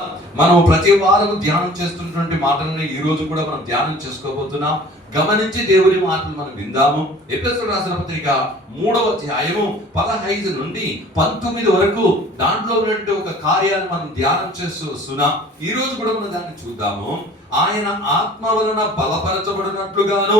మనం ప్రతి వారం ధ్యానం చేస్తున్నటువంటి మాటలని ఈ రోజు కూడా మనం ధ్యానం చేసుకోబోతున్నాం. గమనించి దేవుని మాటలు మనం విందాము. ఎఫెసీయులకు రాసిన పత్రిక 3వ అధ్యాయము 15 నుండి 19 వరకు దాంట్లో ఉన్నటువంటి ఒక కార్యాన్ని మనం ధ్యానం చేస్తూ వస్తున్నాం. ఈ రోజు కూడా మనం దాన్ని చూద్దాము. ఆయన ఆత్మ వలన బలపరచబడినట్లుగాను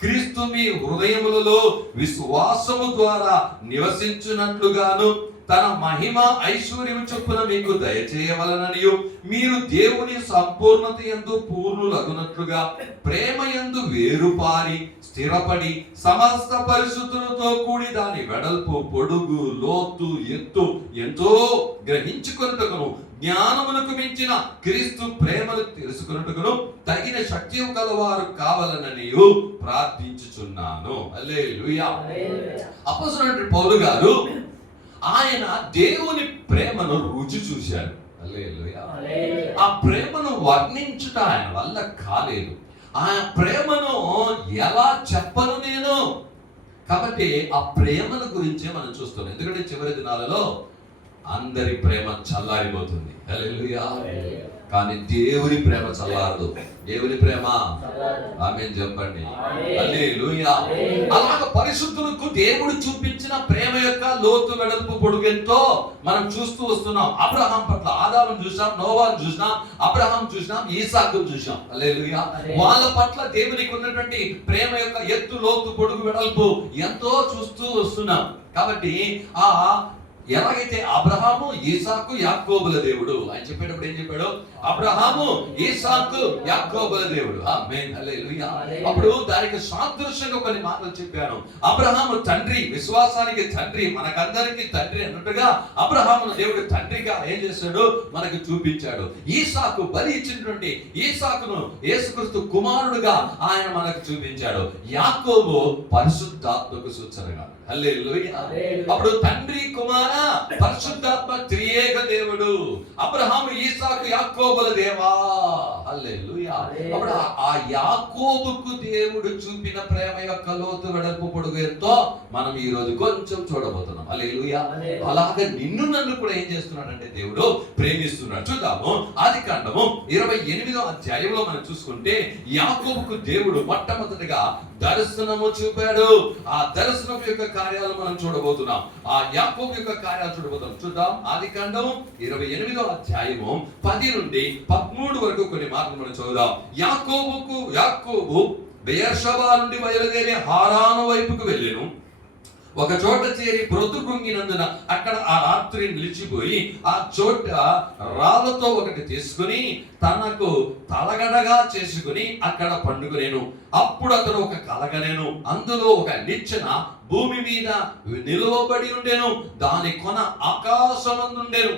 క్రీస్తు మీ హృదయములలో విశ్వాసము ద్వారా నివసించున్నట్లుగాను తన మహిమ ఐశ్వర్యము చొప్పున మీకు దయచేయవలననియు మీరు దేవుని సంపూర్ణత యందు పూర్ణులగునట్లుగా ప్రేమ యందు వేరుపారి స్థిరపడి సమస్త పరిశుద్ధులతో కూడి దాని వెడల్పు పొడుగు లోతు ఎత్తు ఎంతో గ్రహించుకొనుటకును జ్ఞానమునకు మించిన క్రీస్తు ప్రేమను తెలుసుకొనుటకును తగిన శక్తి గలవారు కావాలననియు ప్రార్థించుచున్నాను. హల్లెలూయా. అపోస్తలుడైన పౌలు గారు ఆయన దేవుని ప్రేమను రుచి చూశాడు. హల్లెలూయా. ఆ ప్రేమను వర్ణించుట ఆయన వల్ల కాలేదు. ఆ ప్రేమను ఎలా చెప్పను నేను? కాబట్టి ఆ ప్రేమను గురించే మనం చూస్తున్నాం. ఎందుకంటే చివరి దినాలలో అందరి ప్రేమ చల్లారిపోతుంది. హల్లెలూయా. కానీ దేవుని ప్రేమ చల్లారదు. దేవుని ప్రేమ ఆమేన్ చెప్పండి. హల్లెలూయా. అలాగ పరిశుద్ధులకు దేవుడు చూపించిన ప్రేమ యొక్క లోతు వెడల్పు పొడుగు ఎంతో మనం చూస్తూ వస్తున్నాం. అబ్రహాం పట్ల ఆదామును చూసాం, నోవాను చూసినాం, అబ్రహాం చూసినాం, ఈసాకును చూసాం. హల్లెలూయా. వాళ్ళ పట్ల దేవునికి ఉన్నటువంటి ప్రేమ యొక్క ఎత్తు లోతు పొడుగు వెడల్పు ఎంతో చూస్తూ వస్తున్నాం. కాబట్టి ఆ ఎలాగైతే అబ్రహాము ఈసాకు యాకోబుల దేవుడు ఆయన చెప్పేటప్పుడు ఏం చెప్పాడు? అబ్రహాము ఈసాకు యాకోబుల దేవుడు. ఆమేన్. హల్లెలూయా. అప్పుడు దానికి సాదృశ్యంగా కొన్ని మాటలు చెప్పాను. అబ్రహాము తండ్రి, విశ్వాసానికి తండ్రి, మనకందరికి తండ్రి అన్నట్టుగా అబ్రహామును దేవుడు తండ్రిగా ఏం చేశాడు? మనకు చూపించాడు. ఈసాకు బలి ఇచ్చినటువంటి ఈసాకును యేసుక్రీస్తు కుమారుడుగా ఆయన మనకు చూపించాడు. యాకోబు పరిశుద్ధాత్మకు సూచనగా. హల్లెలూయా. అప్పుడు తండ్రి కుమార పరిశుద్ధాత్మ త్రియేక దేవుడు. అబ్రహాము ఈసాకు యాకోబుల దేవా. హల్లెలూయా. అప్పుడు ఆ యాకోబుకు దేవుడు చూపిన ప్రేమ యొక్క లోతు వెడల్పు పొడుగు ఎంతో మనం ఈ రోజు కొంచెం చూడబోతున్నాం. హల్లెలూయా. అలాగే నిన్ను నన్ను కూడా ఏం చేస్తున్నాడంటే దేవుడు ప్రేమిస్తున్నాడు. చూద్దాము. ఆదికాండము 28వ అధ్యాయంలో మనం చూసుకుంటే యాకోబుకు దేవుడు మొట్టమొదటిగా దర్శనము చూపాడు. ఆ దర్శనం యొక్క కార్యాలు మనం చూడబోతున్నాం. ఆ యాకోబు యొక్క కార్యాలు చూడబోతున్నాం. చూద్దాం. ఆదికాండం 28వ అధ్యాయము 10 నుండి 13 వరకు కొన్ని మాటలు మనం చదువుదాం. యాకోబు బెయేర్షెబా నుండి బయలుదేరి హారాను వైపుకు వెళ్ళెను. ఒక చోట చేరి బ్రతుకుంగినందున అక్కడ ఆ రాత్రి నిలిచిపోయి ఆ చోట రాళ్లతో ఒకటి తీసుకుని తనకు తలగడగా చేసుకుని అక్కడ పండుకునేను. అప్పుడు అతను ఒక కలగనేను. అందులో ఒక నిచ్చెన భూమి మీద నిలువబడి ఉండెను. దాని కొన ఆకాశమందుండెను.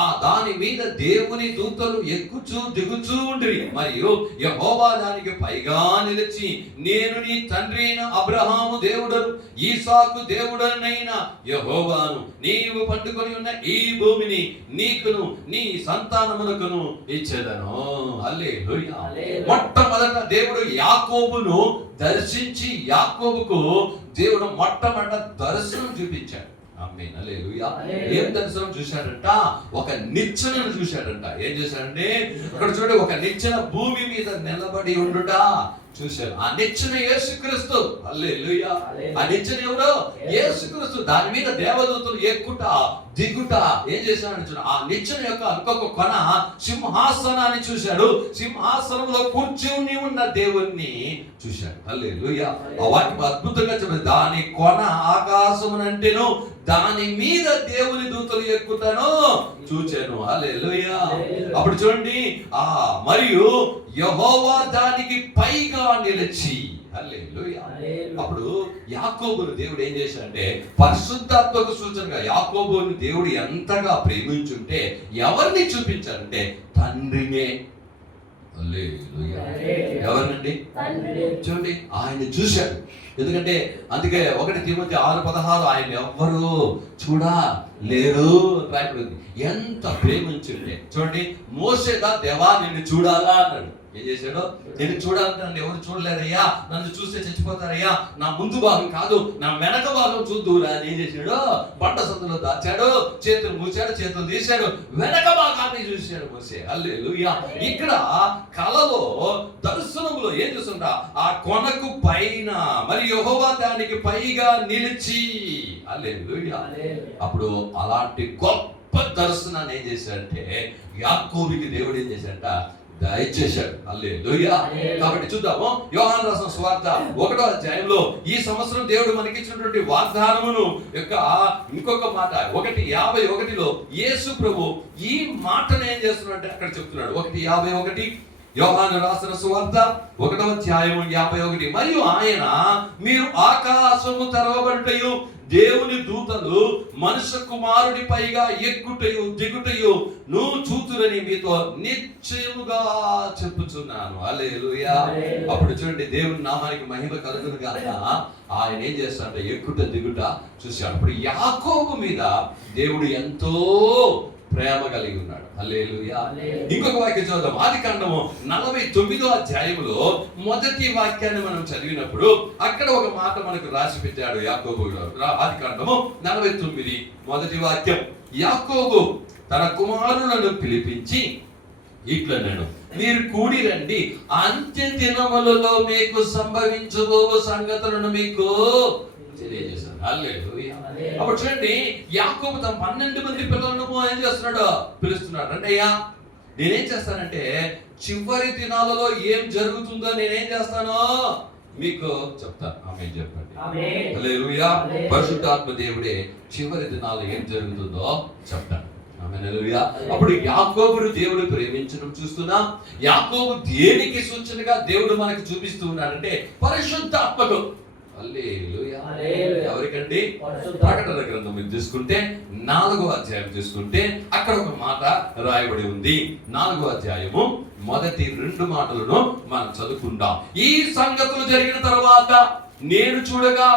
ఆ దాని మీద దేవుని దూతలు ఎక్కుచూ దిగుచూ ఉండిరి. మరియు యెహోవా దానికి పైగా నిలిచి, నేను నీ తండ్రి అయిన అబ్రహాము దేవుడను, ఈసాకు దేవుడనైన యెహోవాను, నీవు పండుకొని ఉన్న ఈ భూమిని నీకును నీ సంతానమునకును ఇచ్చేదను. హల్లెలూయా. మొట్టమొదట దేవుడు యాకోబును దర్శించి యాకోబుకు దేవుడు మొట్టమొదట దర్శనం చూపించాడు. ఆమేన్. హల్లెలూయా. ఏం దర్శనం చూశాడంట? ఒక నిచ్చెనను చూశాడంట. ఏం చేశాడంటే అక్కడ చూడండి, ఒక నిచ్చెన భూమి మీద నిలబడి ఉండుట చూశాడు. ఆ నిచ్చెన యేసుక్రీస్తు. హల్లెలూయా. ఆ నిచ్చెన ఎవరు? యేసుక్రీస్తు. దాని మీద దేవదూతలు ఎక్కుట దిగుట ఏం చేశాడు? ఆ నిచ్చెన యొక్క ఇంకొక కొన సింహాసనాన్ని చూశాడు. సింహాసనంలో కూర్చుని ఉన్న దేవుణ్ణి చూశాడు. హల్లెలూయా. వాటికి అద్భుతంగా చెప్పాడు. దాని కొన ఆకాశమునంటేను దాని మీద దేవుని దూతలు ఎక్కుతాను చూచాను. హల్లెలూయా. అప్పుడు చూడండి, మరియు యెహోవా దానికి పైగా నిలిచి. హల్లెలూయా. అప్పుడు యాకోబును దేవుడు ఏం చేశాడంటే పరిశుద్ధాత్మకు సూచనగా యాకోబుని దేవుడు ఎంతగా ప్రేమించుంటే ఎవరిని చూపించాడంటే తండ్రినే. ఎవరినండి? చూడండి, ఆయన చూశాడు. ఎందుకంటే అందుకే 1 తిమోతి 6:16 ఆయన ఎవ్వరు చూడలేరు రాయబడింది. ఎంత ప్రేమించుంటే చూడండి, మోషేగా దేవా నిన్ను చూడాలా అన్నాడు. ఏం చేశాడు? నేను చూడాలంటే నన్ను ఎవరు చూడలేరయ్యా, నన్ను చూస్తే చచ్చిపోతారయ్యా, నా ముందు భాగం కాదు నా వెనక భాగం చూద్దురా అని ఏం చేశాడు? బండ సందులో దాచాడు, చేతులు మూసాడు, చేతులు తీశాడు, వెనక భాగాన్ని చూశాడు మోసే. హల్లెలూయా. ఇక్కడ కలలో దర్శనంలో ఏం చూస్తుంటా? ఆ కొనకు పైన మరి యెహోవా దానికి పైగా నిలిచి. హల్లెలూయా. అప్పుడు అలాంటి గొప్ప దర్శనాన్ని ఏం చేశాడంటే యాకోబుకి దేవుడు ఏం చేశాడంట? దయచేశాడు. హల్లెలూయా. కాబట్టి చూద్దాము యోహాను రాసిన సువార్త 1వ అధ్యాయంలో ఈ సంవత్సరం దేవుడు మనకిచ్చినటువంటి వాగ్దానమును యొక్క ఇంకొక మాట 1:51లో యేసు ప్రభు ఈ మాటను ఏం చేస్తున్నాడంటే అక్కడ చెప్తున్నాడు. 1:51 యోహాను రాసిన సువార్త 1వ అధ్యాయం 51. మరియు ఆయన మీరు ఆకాశము తెరవబడుటయు దేవుని దూతలు మనుష్య కుమారుడి పైగా ఎక్కుటయు దిగుటయు నువ్వు చూతురని మీతో నిశ్చయముగా చెప్పుచున్నాను. హల్లెలూయా. అప్పుడు చూడండి, దేవుని నామానికి మహిమ కలుగును గాక. ఆయన ఏం చేస్తాడంటే ఎక్కుట దిగుట చూశాడు. అప్పుడు యాకోబు మీద దేవుడు ఎంతో ప్రేమ కలిగి ఉన్నాడు. హల్లెలూయా. ఇంకొక వాక్యం చదువుదాం. ఆదికాండము 49వ అధ్యాయంలో మొదటి వాక్యాన్ని మనం చదివినప్పుడు అక్కడ ఒక మాట మనకు రాసి పెట్టాడు యాకోబు. ఆదికాండము 49 మొదటి వాక్యం. యాకోబు తన కుమారులను పిలిపించి ఇట్లన్నాడు, మీరు కూడి రండి, అంత్య దినములలో మీకు సంభవించబో సంగతులను మీకు తెలియజేశాను. హల్లెలూయా. అప్పుడు చూడండి, యాకోబు తన 12 మంది పిల్లలను ఏం చేస్తున్నాడు? పిలుస్తున్నాడు. రండి అయ్యా, నేనేం చేస్తానంటే చివరి దినాలలో ఏం జరుగుతుందో నేనేం చేస్తానో మీకు చెప్తాను. ఆమె చెప్పండి. హల్లెలూయా. పరిశుద్ధాత్మ దేవుడే చివరి దినాల్లో ఏం జరుగుతుందో చెప్తాను. హల్లెలూయా. అప్పుడు యాకోబును దేవుడు ప్రేమించడం చూస్తున్నాం. యాకోబు దేనికి సూచనగా దేవుడు మనకు చూపిస్తూ ఉన్నాడంటే పరిశుద్ధాత్మకు. హల్లెలూయా. ఎవరికండి? ప్రకటన గ్రంథం మీరు తీసుకుంటే 4వ అధ్యాయం తీసుకుంటే అక్కడ ఒక మాట రాయబడి ఉంది. 4వ అధ్యాయము మొదటి 2 మాటలను మనం చదువుకుంటాం. ఈ సంగతులు జరిగిన తర్వాత నేను చూడగా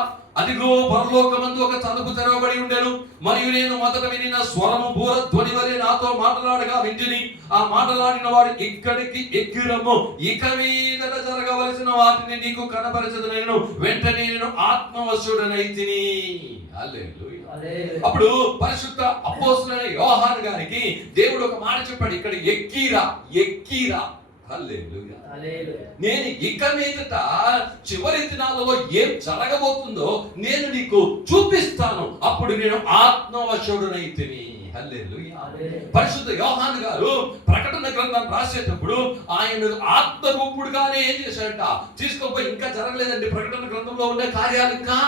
అదిగో పరలోకమందు ఒక తలుపు తెరవబడి ఉండెను. మరియు నేను మొదట వినిన స్వరము బూర ధ్వని వలె నాతో మాట్లాడగా వింటిని. ఆ మాట్లాడిన వాడు ఇక్కడికి ఎక్కిరమ్ము, ఇక మీదట జరగవలసిన వాటిని నీకు కనపరచదు. నేను వెంటనే నేను ఆత్మవశుడనైతిని. హల్లెలూయా. అప్పుడు పరిశుద్ధ అపోస్తలుడైన యోహాను గారికి దేవుడు ఒక మాట చెప్పాడు, ఇక్కడ ఎక్కిరా, ఎక్కిరా. హల్లెలూయా. నేను ఇక మీదట చివరి దినాలలో ఏం జరగబోతుందో నేను నీకు చూపిస్తాను. అప్పుడు నేను ఆత్మవశుడనైతిని. హల్లెలూయా. పరిశుద్ధ యోహాను గారు ప్రకటన గ్రంథాన్ని రాసేటప్పుడు ఆయన ఆత్మరూపుడుగానే ఏం చేశాడంట? తీసుకోపోయి ఇంకా జరగలేదండి ప్రకటన గ్రంథంలో ఉండే కార్యాలు, ఇంకా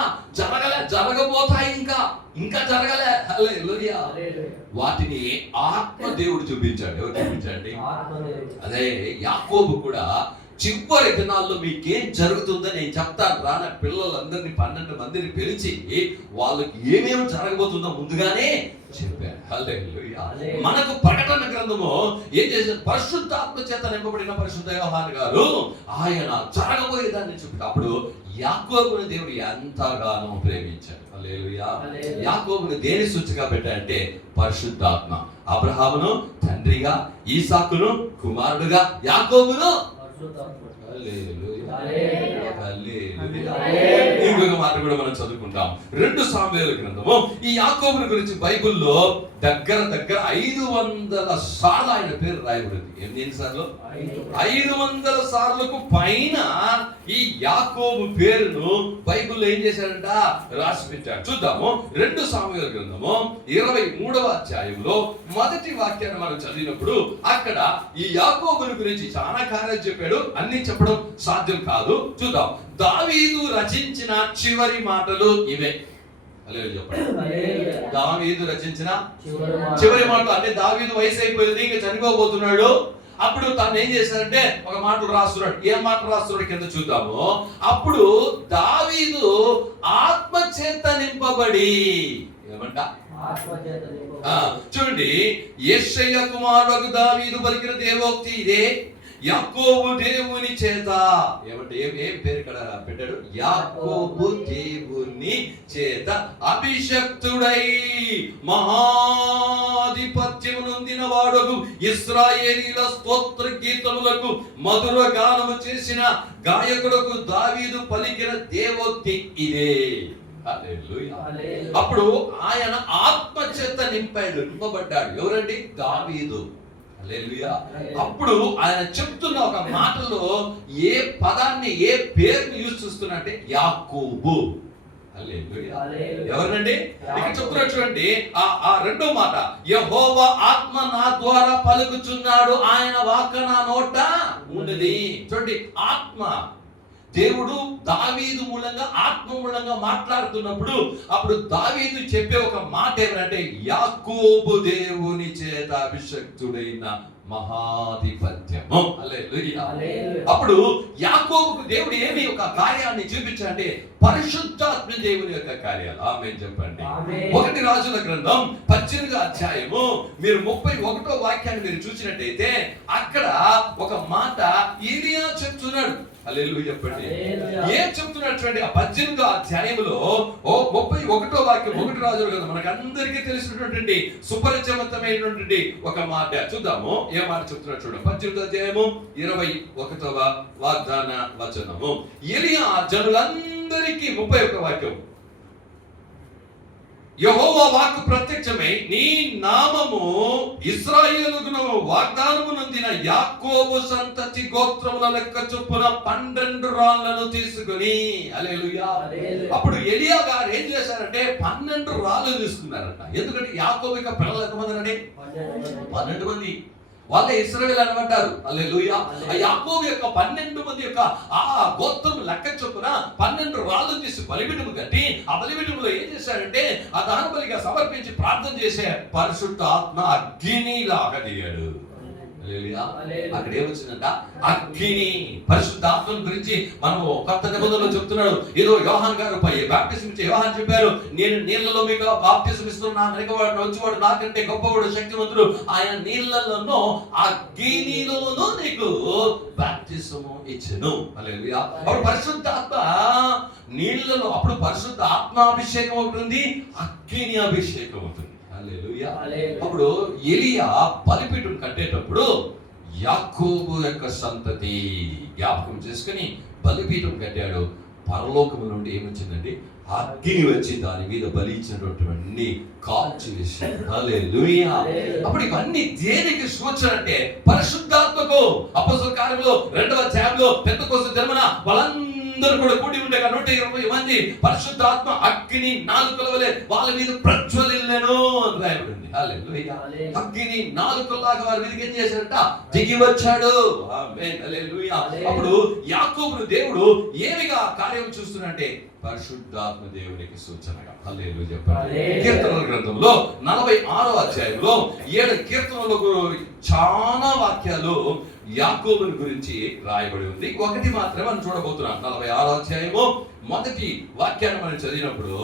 జరగబోతాయి, ఇంకా జరగలే. హల్లెలూయా. వాటిని ఆత్మ దేవుడు చూపించాడు. ఎవరు చూపించండి? అదే యాకోబు కూడా చివరి దినాల్లో మీకేం జరుగుతుందో నేను చెప్తాను రా. నా పిల్లలందరినీ 12 మందిని పిలిచి వాళ్ళకి ఏమేమి జరగబోతుందో ముందుగానే చెప్పారు. హల్లెలూయా. మనకు ప్రకటన గ్రంథము ఏం చేశారు? పరిశుద్ధాత్మ చేత నింపబడిన పరిశుద్ధ యోహాను గారు ఆయన జరగబోయేదాన్ని చెప్పాడు. అప్పుడు యాకోబుని దేవుడు ఎంతగానో ప్రేమించాడు. హల్లెలూయా. యాకోబుని దేని సూచిగా పెట్టాడంటే పరిశుద్ధాత్మ. అబ్రహామును తండ్రిగా, ఈసాకును కుమారుడుగా, యాకోబును ఇంకొక మాట కూడా మనం చదువుకుంటాం. 2 సాముయేలు గ్రంథము ఈ యాకోబుని గురించి బైబిల్లో దగ్గర 500 సార్లు ఆయన పేరు రాయబడింది. ఎన్ని సార్లు? 500 సార్లకు పైన ఈ యాకోబు పేరును బైబిల్లో ఏం చేశాడంట? రాసి పెట్టాడు. చూద్దాము. 2 సాముయేలు గ్రంథము 23వ అధ్యాయంలో మొదటి వాక్యాన్ని మనం చదివినప్పుడు అక్కడ ఈ యాకోబుని గురించి చాలా కార్యాలు చెప్పాడు. అన్ని చెప్పడం సాధ్యం కాదు. చూద్దాం. దావీదు రచించిన చివరి మాటలు ఇవే. దావీదు రచించిన చివరి మాటలు అంటే దావీదు వయసు అయిపోయింది, ఇంకా చనిపోబోతున్నాడు. అప్పుడు తను ఏం చేశాడంటే ఒక మాటలు రాస్తున్నాడు. ఏం మాటలు రాస్తున్నాడు కింద చూద్దాము. అప్పుడు దావీదు ఆత్మచేత నింపబడి ఏమంట? చూడండి, యెషయా కుమారుడు దావీదు పలికిన దేవోక్తి ఇదే. యాకోబు దేవుని చేత ఏమంటే ఏం పేరు ఇక్కడ పెట్టాడు? యాకోబు దేవుని చేత అభిషక్తుడై మహాధిపత్యము నొందిన వాడగు ఇశ్రాయేలీల స్తోత్ర గీతములకు మధుర గానము చేసిన గాయకులకు దావీదు పలికిన దేవోక్తి ఇదే. అప్పుడు ఆయన ఆత్మ చేత నింపబడ్డాడు. ఎవరండి? దావీదు. హల్లెలూయా. అప్పుడు ఆయన చెప్తున్న ఒక మాటలో ఏ పదాన్ని, ఏ పేరుని యూజ్ చేస్తున్నట్టే యాకోబు. హల్లెలూయా. ఎవరండి? ఇక్కడ చెప్తున్నారు చూడండి, ఆ రెండో మాట, యెహోవా ఆత్మ నా ద్వారా పలుకుచున్నాడు, ఆయన వాక్క నా నోట ఉన్నది. చూడండి, ఆత్మ. దేవుడు దావీదు మూలంగా, ఆత్మ మూలంగా మాట్లాడుతున్నప్పుడు అప్పుడు దావీదు చెప్పే ఒక మాట ఏమంటే, యాకోబు దేవుని చేత అభిషక్తుడైన మహాధిపత్యము. హల్లెలూయా. అప్పుడు యాకోబుకు దేవుడు ఏమి ఒక కార్యాన్ని చూపించాడంటే, పరిశుద్ధాత్మ దేవుని యొక్క కార్యాలు. ఆమేన్ చెప్పండి. 1 రాజుల గ్రంథం 18వ అధ్యాయము మీరు 31వ వాక్యాన్ని మీరు చూసినట్టయితే అక్కడ ఒక మాట ఏలియా చెప్తున్నాడు. హల్లెలూయా చెప్పండి. ఏం చెప్తున్నాడు చూడండి. ఆ 18వ అధ్యాయములో 31వ వాక్యం, 1 రాజుల గ్రంథం మనకందరికీ తెలిసినటువంటి సుపరిచితమైనటువంటి ఒక మాట చూద్దాము. ఏ మాట చెప్తున్నాడు చూడండి. 18వ అధ్యాయము 21వ వాగ్దాన వచనము. ఏలియా జనులందరికీ 31వ వాక్యం, యెహోవా వాక్కు ప్రత్యక్షమై నీ నామము ఇశ్రాయేలును వాగ్దానము నొందిన యాకోబు సంతతి గోత్రముల లెక్క చొప్పున 12 రాళ్లను తీసుకుని. హల్లెలూయా. అప్పుడు ఎలియా గారు ఏం చేశారంటే 12 రాళ్ళు తీసుకున్నారంట. ఎందుకంటే యాకోబు యొక్క పిల్లలు ఎంతమంది అండి? 12 మంది. వాళ్ళే ఇశ్రాయేలు అనమంటారు. హల్లెలూయా. ఆ యాకోబు యొక్క 12 మంది యొక్క ఆ గోత్రం లెక్క చొప్పున 12 రాళ్ళు తీసి బలిపీఠము కట్టి ఆ బలిపీఠములో ఏం చేశారంటే ఆ దహన బలిగా సమర్పించి ప్రార్థన చేసే పరిశుద్ధ ఆత్మ అగ్నిలాగా దిగాడు. అక్కడ ఏమొచ్చిందంట? అగ్ని. పరిశుద్ధాత్మ గురించి మనం కొత్త నిబంధనలో చెప్తున్నాడు. ఏదో యోహాన్ గారు బాప్టిజం ఇచ్చే యోహాన్ చెప్పారు, నేను నీళ్లలో మీకు బాప్టిజం ఇస్తున్నాను, వెనకవాడు వచ్చేవాడు నాకంటే గొప్పవాడు, శక్తివంతుడు, ఆయన నీళ్లలోనూ అగ్నిలోనూ నీకు బాప్టిజము ఇచ్చెను. హల్లెలూయా. అప్పుడు పరిశుద్ధాత్మ నీళ్లలో, అప్పుడు పరిశుద్ధ ఆత్మాభిషేకం ఒకటి ఉంది, అగ్ని అభిషేకం ఉంటుంది. హల్లెలూయా. అప్పుడు ఎలియా బలిపీఠం కట్టేటప్పుడు యాకోబు యొక్క సంతతి జ్ఞాపకం చేసుకుని బలిపీఠం కట్టాడు. పరలోకము నుండి ఏమొచ్చిందండి? అగ్ని వచ్చి దాని మీద బలి ఇచ్చినటువంటి కాల్చి వేశాడు. హల్లెలూయా. అప్పుడు ఇవన్నీ దేనికి సూచన అంటే పరిశుద్ధాత్మకు. అపొస్తలుల కార్యములు 2వ అధ్యాయంలో పెంతెకోస్తు దినమున వాళ్ళందరూ కూడా కూడి ఉండగా 120 మంది పరిశుద్ధాత్మ అగ్ని నాలుకల వలె వాళ్ళ మీద ప్రజ్వలిల్లెను అని రాయబడింది. హల్లెలూయా. అగ్ని నాలుకలాగా వారి మీదకి ఏం చేశాడంట? దిగి వచ్చాడు. ఆమేన్. హల్లెలూయా. అప్పుడు యాకోబును దేవుడు ఏమిగా కార్యం చూస్తున్నాడంటే పరిశుద్ధాత్మ దేవునికి సూచనగా. హల్లెలూయా చెప్పండి. కీర్తనల గ్రంథంలో 46వ అధ్యాయంలో 7 కీర్తనల చాలా వాక్యాలు యాకోబుని గురించి రాయబడి ఉంది. ఒకటి మాత్రమే మనం చూడబోతున్నాం. 46వ అధ్యాయము మొదటి వాక్యాన్ని మనం చదివినప్పుడు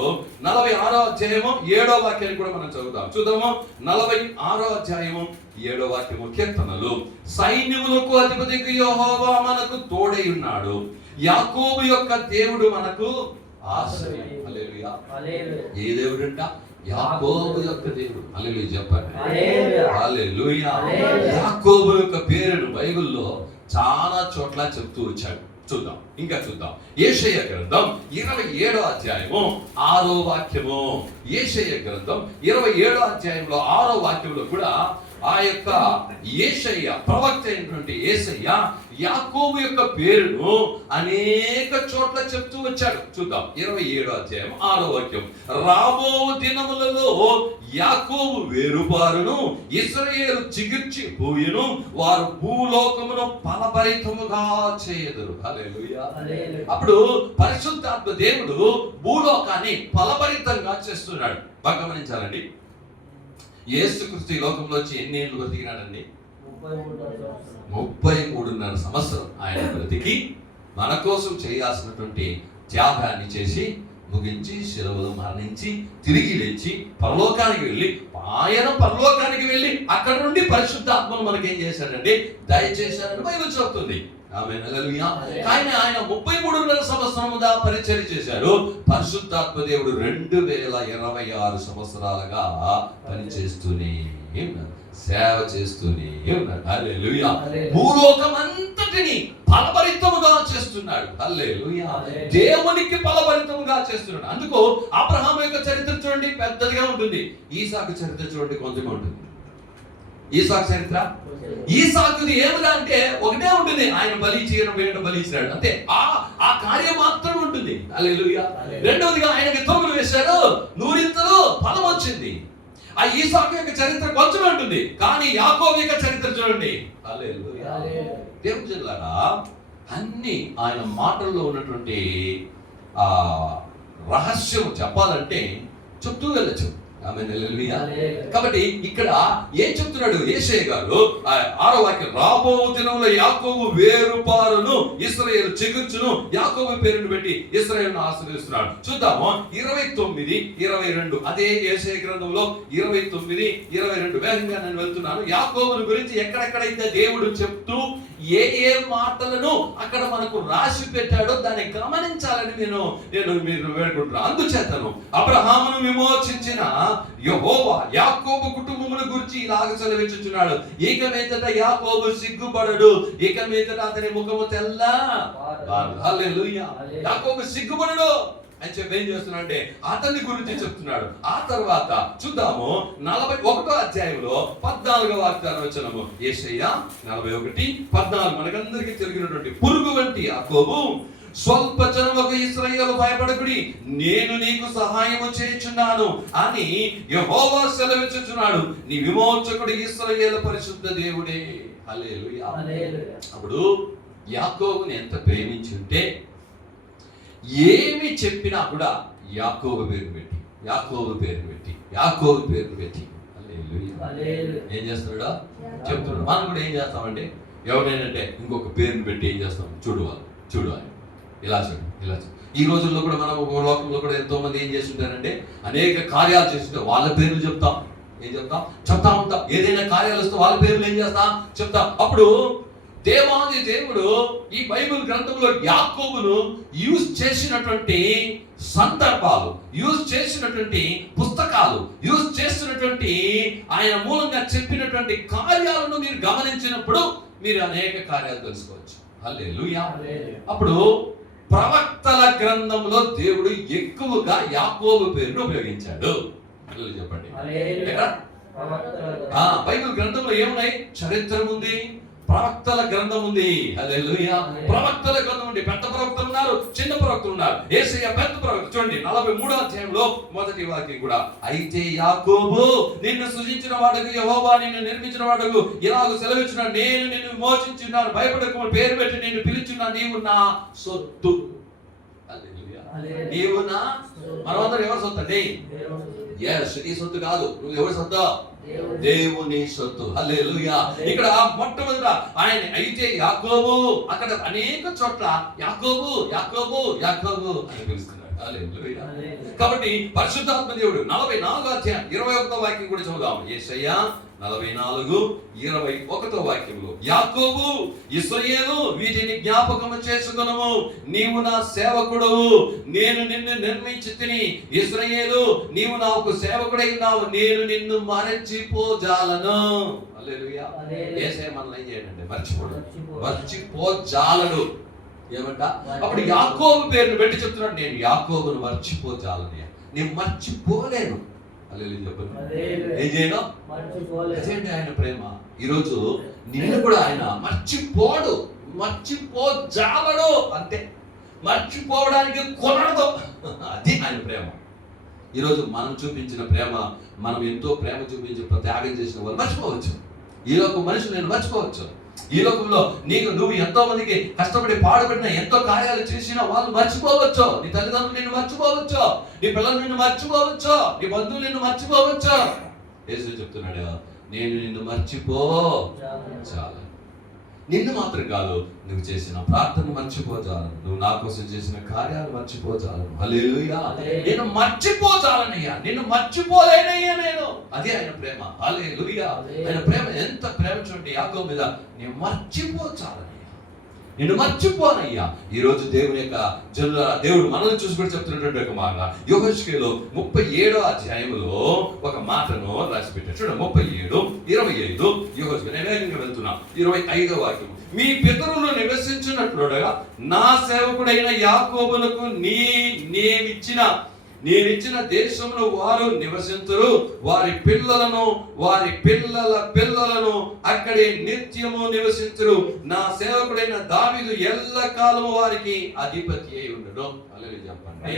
46వ అధ్యాయము 7వ వాక్యాన్ని కూడా మనం చదువుతాం. చూద్దాము. 46వ అధ్యాయము 7వ వాక్యము. కీర్తనలు, సైన్యములకు అధిపతికి యెహోవా మనకు తోడై ఉన్నాడు, యాకోబు యొక్క దేవుడు మనకు ఆశ్రయం. హల్లెలూయా. ఏ దేవుడు అంట? యాకోబు యొక్క దేవుడు. హల్లెలూయా చెప్పండి. హల్లెలూయా. యాకోబు యొక్క పేరును బైబిల్లో చాలా చోట్ల చెప్తూ వచ్చాడు. చూద్దాం, ఇంకా చూద్దాం. యెషయా గ్రంథం 27వ అధ్యాయము 6వ వాక్యము. యెషయా గ్రంథం 27వ అధ్యాయంలో 6వ వాక్యంలో కూడా ఆ యొక్క యేషయ్య ప్రవక్త అయినటువంటి యేషయ్య యాకోబు యొక్క పేరును అనేక చోట్ల చెప్తూ వచ్చాడు. చూద్దాం. 27వ అధ్యాయం 6వ వాక్యం. రాబో దినములలో యాకోబు వేరుపారును, ఇశ్రాయేలు చిగిర్చి పోయెను, వారు భూలోకమును ఫలభరితముగా చేయుదురు. హల్లెలూయా. అప్పుడు పరిశుద్ధాత్మ దేవుడు భూలోకాన్ని ఫలభరితంగా చేస్తున్నాడు. బాగా గమనించాలండి. యేసుక్రీస్తు ఈ లోకంలో వచ్చి ఎన్ని ఏళ్ళు బ్రతికినాడండి? 33.5 సంవత్సరం ఆయన బ్రతికి మన కోసం చేయాల్సినటువంటి త్యాగాన్ని చేసి ముగించి శిలువలో మరణించి తిరిగి లేచి పరలోకానికి వెళ్ళి ఆయన పరలోకానికి వెళ్ళి అక్కడ నుండి పరిశుద్ధాత్మను మనకేం చేశాడండి, దయచేశాడని బైబిల్ చెప్తుంది. ఆమేన్, హల్లెలూయా. కానీ ఆయన 33.5 సంవత్సరముగా పరిచర్య చేశాడు. పరిశుద్ధాత్మ దేవుడు 2026 సంవత్సరాలుగా పనిచేస్తూనే ఉన్నాడు, సేవ చేస్తూనే ఉన్నాడు. హల్లెలూయా. భూలోకమంతటిని ఫలభరితముగా చేస్తున్నాడు. హల్లెలూయా. దేవునికి ఫలభరితముగా చేస్తున్నాడు. అందుకు అబ్రహాము యొక్క చరిత్ర చూడండి, పెద్దదిగా ఉంటుంది. ఈసాకు చరిత్ర చూడండి, కొంచెం ఉంటుంది. ఈసాకు చరిత్ర, ఈసాకుది ఏమిరా అంటే ఒకటే ఉంటుంది, ఆయన బలి చేయడం వేయడం, బలి ఇచ్చినాడు అంతే. ఆ కార్యం మాత్రం ఉంటుంది. హల్లెలూయా. రెండవదిగా ఆయనకి తొమ్మిది వేశాడు, 100 ఫలం వచ్చింది. ఆ ఈసాకు యొక్క చరిత్ర కొంచెం ఉంటుంది. కానీ యాకోబు యొక్క చరిత్ర చూడండి. హల్లెలూయా. దేవుని జనులారా, అన్ని ఆయన మాటల్లో ఉన్నటువంటి ఆ రహస్యం చెప్పాలంటే చెప్తూ వెళ్ళచ్చు. ఆమేన్, హల్లెలూయా. కాబట్టి ఇక్కడ ఏం చెప్తున్నాడు యేషయా గారు, 6వ వాక్యం, రాబో దినంలో యాకోబు వేరుపారును ఇశ్రాయేలు చిగుర్చును, యాకోబు పేరును పెట్టి ఇశ్రాయేలును ఆశీర్వదిస్తున్నాడు. చూద్దాము 29, 22. అదే యేషయా గ్రంథంలో 29, 22. వేగంగా నేను వెళ్తున్నాను. యాకోబుని గురించి ఎక్కడెక్కడైతే దేవుడు చెప్తూ ఏ మాటలను అక్కడ మనకు రాసి పెట్టాడో దాన్ని గమనించాలని నేను మీరు వేడుకుంటున్నాను. అందుచేతను అబ్రహామును విమోచించిన యెహోవా యాకోబు కుటుంబమును గురించి ఇలాగ సెలవించుచున్నాడు. ఇక మీదట యాకోబు సిగ్గుపడడు, ఇక మీదట అతని ముఖము తెల్ల. హల్లెలూయా. యాకోబు సిగ్గుపడడు అని చెప్పి ఏం చేస్తున్నాడంటే అతని గురించి చెప్తున్నాడు. ఆ తర్వాత చూద్దాము 41వ అధ్యాయంలో 14వ వచనము. యేషయా 41:14. మనకందరికీ తెలిగినటువంటి పురుగు వంటి యాకోబు, స్వల్ప జనముకు ఇశ్రాయేలు భయపడకుడి, నేను నీకు సహాయము చేయుచున్నాను అని యెహోవా సెలవిచ్చుచున్నాడు. నీ విమోచకుడు ఇశ్రాయేలు పరిశుద్ధ దేవుడే. హల్లెలూయా. అప్పుడు యాకోబుని ఎంత ప్రేమించుంటే ఏమి చెప్పినా కూడా యాకోబు పేరు పెట్టి, యాకోబు పేరు పెట్టి, యాకోబు పేరు పెట్టి. హల్లెలూయా. ఏం చేస్తున్నాడా చెప్తున్నాడు. మనం కూడా ఏం చేస్తామంటే ఎవరైనా ఇంకొక పేరుని పెట్టి ఏం చేస్తాం, చూడవాలి ఇలా చూడు, ఇలా చూడు. ఈ రోజుల్లో కూడా మనం లోకంలో కూడా ఎంతో మంది ఏం చేస్తుంటారంటే అనేక కార్యాలు చేస్తుంటారు, వాళ్ళ పేర్లు చెప్తాం. ఏం చెప్తా ఉంటాం. ఏదైనా కార్యాలు వస్తే వాళ్ళ పేర్లు ఏం చేస్తాం, చెప్తాం. అప్పుడు దేవాది దేవుడు ఈ బైబిల్ గ్రంథంలో యాకోబును యూజ్ చేసినటువంటి సందర్భాలు, యూజ్ చేసినటువంటి పుస్తకాలు, యూజ్ చేసినటువంటి ఆయన మూలంగా చెప్పినటువంటి కార్యాలను మీరు గమనించినప్పుడు మీరు అనేక కార్యాలు తెలుసుకోవచ్చు. హల్లెలూయా. అప్పుడు ప్రవక్తల గ్రంథంలో దేవుడు ఎక్కువగా యాకోబు పేరును ఉపయోగించాడు. చెప్పండి, బైబిల్ గ్రంథంలో ఏమున్నాయి? చరిత్ర ఉంది, ప్రవక్తల గ్రంథం ఉంది. హల్లెలూయా. ప్రవక్తల గ్రంథం ఉంది. పెద్ద ప్రవక్తలు ఉన్నారు, చిన్న ప్రవక్తలు ఉన్నారు. యేషయా పెద్ద ప్రవక్త. చూడండి 43వ అధ్యాయంలో 1వ వాక్యం కూడా, అయితే యాకోబు నిన్ను సృజించిన వాడుకు, యెహోవా నిన్ను నిర్మించిన వాడుకు ఇలాగ సెలవిచ్చున్నాడు, నేను నిన్ను విమోచించున్నాను, భయపడకు, పేరు పెట్టి నిన్ను పిలుచున్నా, నీవు నా సొత్తు. హల్లెలూయా. నీవు నా, మనమందరం ఎవరి సొత్తు అండి? నీ సొత్తు కాదు, నువ్వు ఎవరి సొత్తు? దేవుని సొత్తు. హల్లెలూయా. ఇక్కడ మొట్టమొదట ఆయన అయితే యాకోబు, అక్కడ అనేక చోట్ల యాకోబు యాకోబు యాకోబు అని పిలుస్తున్నాడు. హల్లెలూయా. కాబట్టి పరిశుద్ధాత్మ దేవుడు 44వ అధ్యాయం 21వ వాక్యం కూడా చదువుదాం. యేషయా 44:21 వాక్యంలో, యాకోబు ఇశ్రాయేలు వీటిని జ్ఞాపకము చేసుకొనుము, నీవు నా సేవకుడవు, నేను నిన్ను నిర్మించితిని. ఇశ్రాయేలు నీవు నాకు సేవకుడై ఉన్నావు, నేను నిన్ను మరచిపోజాలను. హల్లెలూయా. యేసయ్య మనల్ని ఏం చేయండి? మర్చిపోజాలడు. ఏమంట? అప్పుడు యాకోబు పేరును పెట్టి చెప్తున్నాడు, నేను యాకోబును మర్చిపోజాలని, నేను మర్చిపోలేను. ఏం చేయను? అదేంటి ఆయన ప్రేమ. ఈరోజు నిన్ను కూడా ఆయన మర్చిపోజాలడు. అంతే, మర్చిపోవడానికి కొనడదు. అది ఆయన ప్రేమ. ఈరోజు మనం చూపించిన ప్రేమ, మనం ఎంతో ప్రేమ చూపించి త్యాగం చేసిన వాళ్ళు మర్చిపోవచ్చు. ఈ లోకం మనుషులు నేను మర్చిపోవచ్చు. ఈ లోకంలో నువ్వు ఎంతో మందికి కష్టపడి పాడుపడిన, ఎంతో కార్యాలు చేసినా వాళ్ళు మర్చిపోవచ్చు. నీ తల్లిదండ్రులు నిన్ను మర్చిపోవచ్చు, నీ పిల్లలు నిన్ను మర్చిపోవచ్చు, నీ బంధువులు నిన్ను మర్చిపోవచ్చు. యేసు చెప్తున్నాడు, నేను నిన్ను మర్చిపో చాలా. నిన్ను మాత్రం కాదు, నువ్వు చేసిన ప్రార్థన మర్చిపోచాలను, నువ్వు నా కోసం చేసిన కార్యాలు మర్చిపోచాలను. హల్లెలూయా. నేను మర్చిపోచాలనయ్యా, నిన్ను మర్చిపోలేనయ్యా నేను. అదే ఆయన ప్రేమ. హల్లెలూయా. ఆయన ప్రేమ ఎంత ప్రేమ చూడండి యాకోబు మీద. నేను మర్చిపోచాలని, నిన్ను మర్చిపోనయ్యా. ఈ రోజు దేవుని యొక్క జనుల దేవుడు మనల్ని చూసుకొని చెప్తున్నటువంటి ఒక మాట యెహెజ్కేలు 37వ అధ్యాయంలో ఒక మాటను రాసి పెట్టాడు. చూడండి 37:25 యెహెజ్కేలు. నేను వెళ్తున్నా 25వ వాక్యం. మీ పితరులు నివసించినట్లుగా నా సేవకుడైన యాకోబునకు నేనిచ్చిన దేశంలో వారు నివసింతురు, వారి పిల్లలను వారి పిల్లల పిల్లలను అక్కడే నిత్యము నివసింతురు. నా సేవకుడైన దావీదు ఎల్లకాలము వారికి అధిపతి అయి ఉండడు. అలాగే చెప్పండి.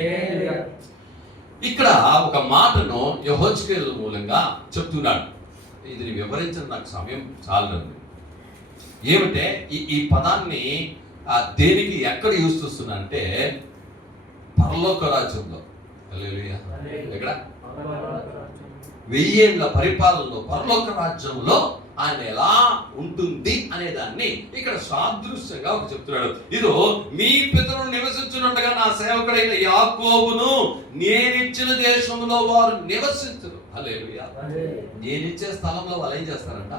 ఇక్కడ ఒక మాటను యెహెజ్కేలు మూలంగా చెప్తున్నాడు. ఇది వివరించిన నాకు సమయం చాలదు. ఏమిటంటే ఈ పదాన్ని దేనికి ఎక్కడ యూజ్ చేస్తున్నా అంటే పరలోక రాజ్యంలో. ఎక్కడ 1000 ఏళ్ల పరిపాలనలో పరలోక రాజ్యంలో ఆయన ఎలా ఉంటుంది అనే దాన్ని ఇక్కడ సాదృశ్యంగా ఒక చెప్తున్నాడు. ఇదో మీ పితరులు నివసించున్నట్టుగా నా సేవకుడైన యాకోబును నేనిచ్చిన దేశంలో వారు నివసించరు. హల్లెలూయా. నేనిచ్చే స్థలంలో వాళ్ళు ఏం చేస్తారంట?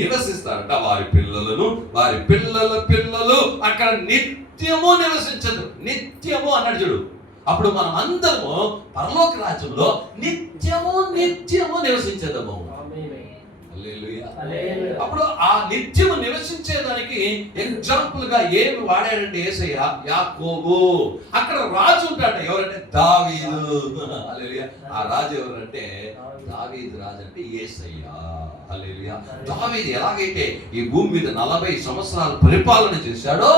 నివసిస్తారంట. వారి పిల్లలను వారి పిల్లల పిల్లలు అక్కడ నిత్యము నివసించదు. నిత్యము అన్నాడు చూడు. అప్పుడు మనం అందరము పరలోక రాజ్యంలో నిత్యము నివసించేదము. అప్పుడు ఆ నిత్యము నివసించేదానికి ఎగ్జాంపుల్ గా ఏమి వాడాడంటే యేసయ్య యాకోబు. అక్కడ రాజు ఉంటాడు. ఎవరంటే దావీదు. హల్లెలూయా. ఆ రాజు ఎవరంటే దావీదు రాజు అంటే యేసయ్య. హల్లెలూయా. దావీదు ఎలాగైతే ఈ భూమి మీద 40 సంవత్సరాలు పరిపాలన చేశాడో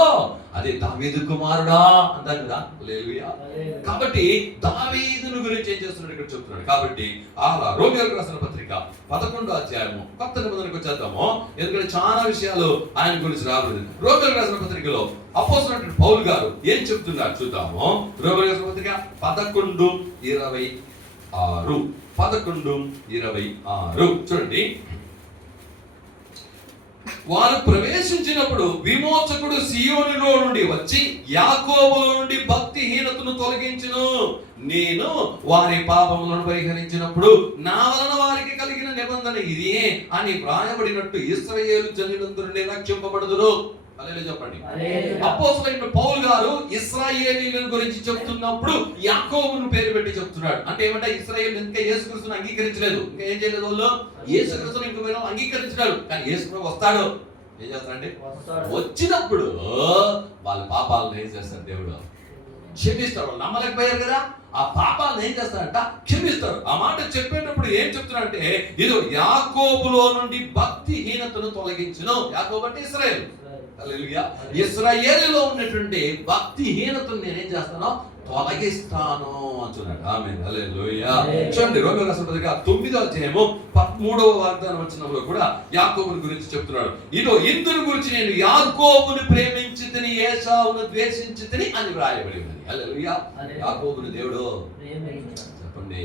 అదే దావీదు కుమారుడా అంటారు కదా. హల్లెలూయా. కాబట్టి దావీదును గురించి ఏం చేస్తున్నాడు ఇక్కడ చెప్తున్నాడు. కాబట్టి రోమీయులకు రాసిన పత్రిక 11వ అధ్యాయము కొత్త నిబంధనకు వచ్చేద్దాము. ఎందుకంటే చాలా విషయాలు ఆయన గురించి రాబడింది. రోమీయులకు రాసిన పత్రికలో అపోస్తలుడైన పౌలు గారు ఏం చెప్తున్నారు చూద్దాము. రోమీయులకు రాసిన పత్రిక 11:26 చూడండి. వారు ప్రవేశించినప్పుడు విమోచకుడు సియోనులో నుండి వచ్చి యాకోబులో నుండి భక్తిహీనతను తొలగించును. నేను వారి పాపములను పరిహరించినప్పుడు నా వలన వారికి కలిగిన నిబంధన ఇదే అని వ్రాయబడినట్టు ఇశ్రాయేలు జనులందరూ రక్షింపబడుదురు. హల్లెలూయా చెప్పండి. అపోస్తలుడైన పౌలు గారు ఇశ్రాయేలీయుల గురించి చెప్తున్నప్పుడు యాకోబును పేరు పెట్టి చెప్తున్నాడు. అంటే ఏమంటే ఇశ్రాయేలు ఇంకా యేసుక్రీస్తుని అంగీకరించలేదు. ఇంకా ఏం చేయలేదు వాళ్ళు? యేసుక్రీస్తుని ఇంకా అంగీకరించినాడు. కానీ యేసుక్రీస్తు వస్తాడు. ఏం చేస్తాడండి? వచ్చినప్పుడు వాళ్ళ పాపాలను ఏం చేస్తాడు? దేవుడు క్షమిస్తాడు. వాళ్ళు నమ్మలేకపోయారు కదా, ఆ పాపాలను ఏం చేస్తాడంట? క్షమిస్తాడు. ఆ మాట చెప్పేటప్పుడు ఏం చెప్తున్నాడంటే ఇదో యాకోబులో నుండి భక్తిహీనతను తొలగించును. యాకోబు అంటే ఇశ్రాయేలు. హల్లెలూయా. ఇశ్రాయేలులో ఉన్నటువంటి భక్తిహీనతను నేనేం చేస్తాను? తొలగిస్తాను అంటున్నాడు. ఆమేన్. హల్లెలూయా. చూడండి రోమీయులకు రాసిన పత్రిక 9వ అధ్యాయము 13వ వాగ్దానం వచనంలో కూడా యాకోబుని గురించి చెప్తున్నాడు. ఇదో ఇందుని గురించి నేను యాకోబుని ప్రేమించితిని ఏశావును ద్వేషించితిని అని వ్రాయబడి ఉన్నది. హల్లెలూయా. యాకోబుని దేవుడు చెప్పండి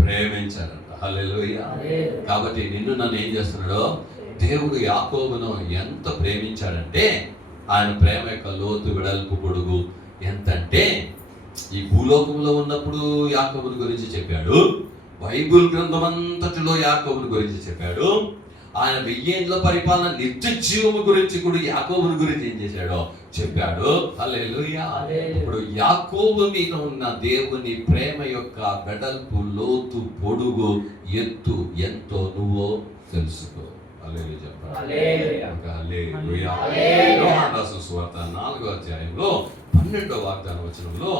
ప్రేమించారంట. హల్లెలూయా. కాబట్టి నిన్ను నన్ను ఏం చేస్తున్నాడు? దేవుడు యాకోబును ఎంత ప్రేమించాడంటే ఆయన ప్రేమ యొక్క లోతు వెడల్పు పొడుగు ఎంతంటే ఈ భూలోకంలో ఉన్నప్పుడు యాకోబుని గురించి చెప్పాడు. బైబిల్ గ్రంథం అంతటిలో యాకోబుని గురించి చెప్పాడు. ఆయన 1000 ఏళ్ల పరిపాలన నిత్య జీవము గురించి కూడా యాకోబుని గురించి ఏం చేశాడో చెప్పాడు. హల్లెలూయా. ఇప్పుడు యాకోబు మీద ఉన్న దేవుని ప్రేమ యొక్క వెడల్పు లోతు పొడుగు ఎత్తు ఎంతో నువ్వో తెలుసుకో. హల్లెలూయా చెప్పండి. హల్లెలూయా. యోహాను రాసిన సువార్త 4వ అధ్యాయంలో 12వ వాగ్దానం వచనంలో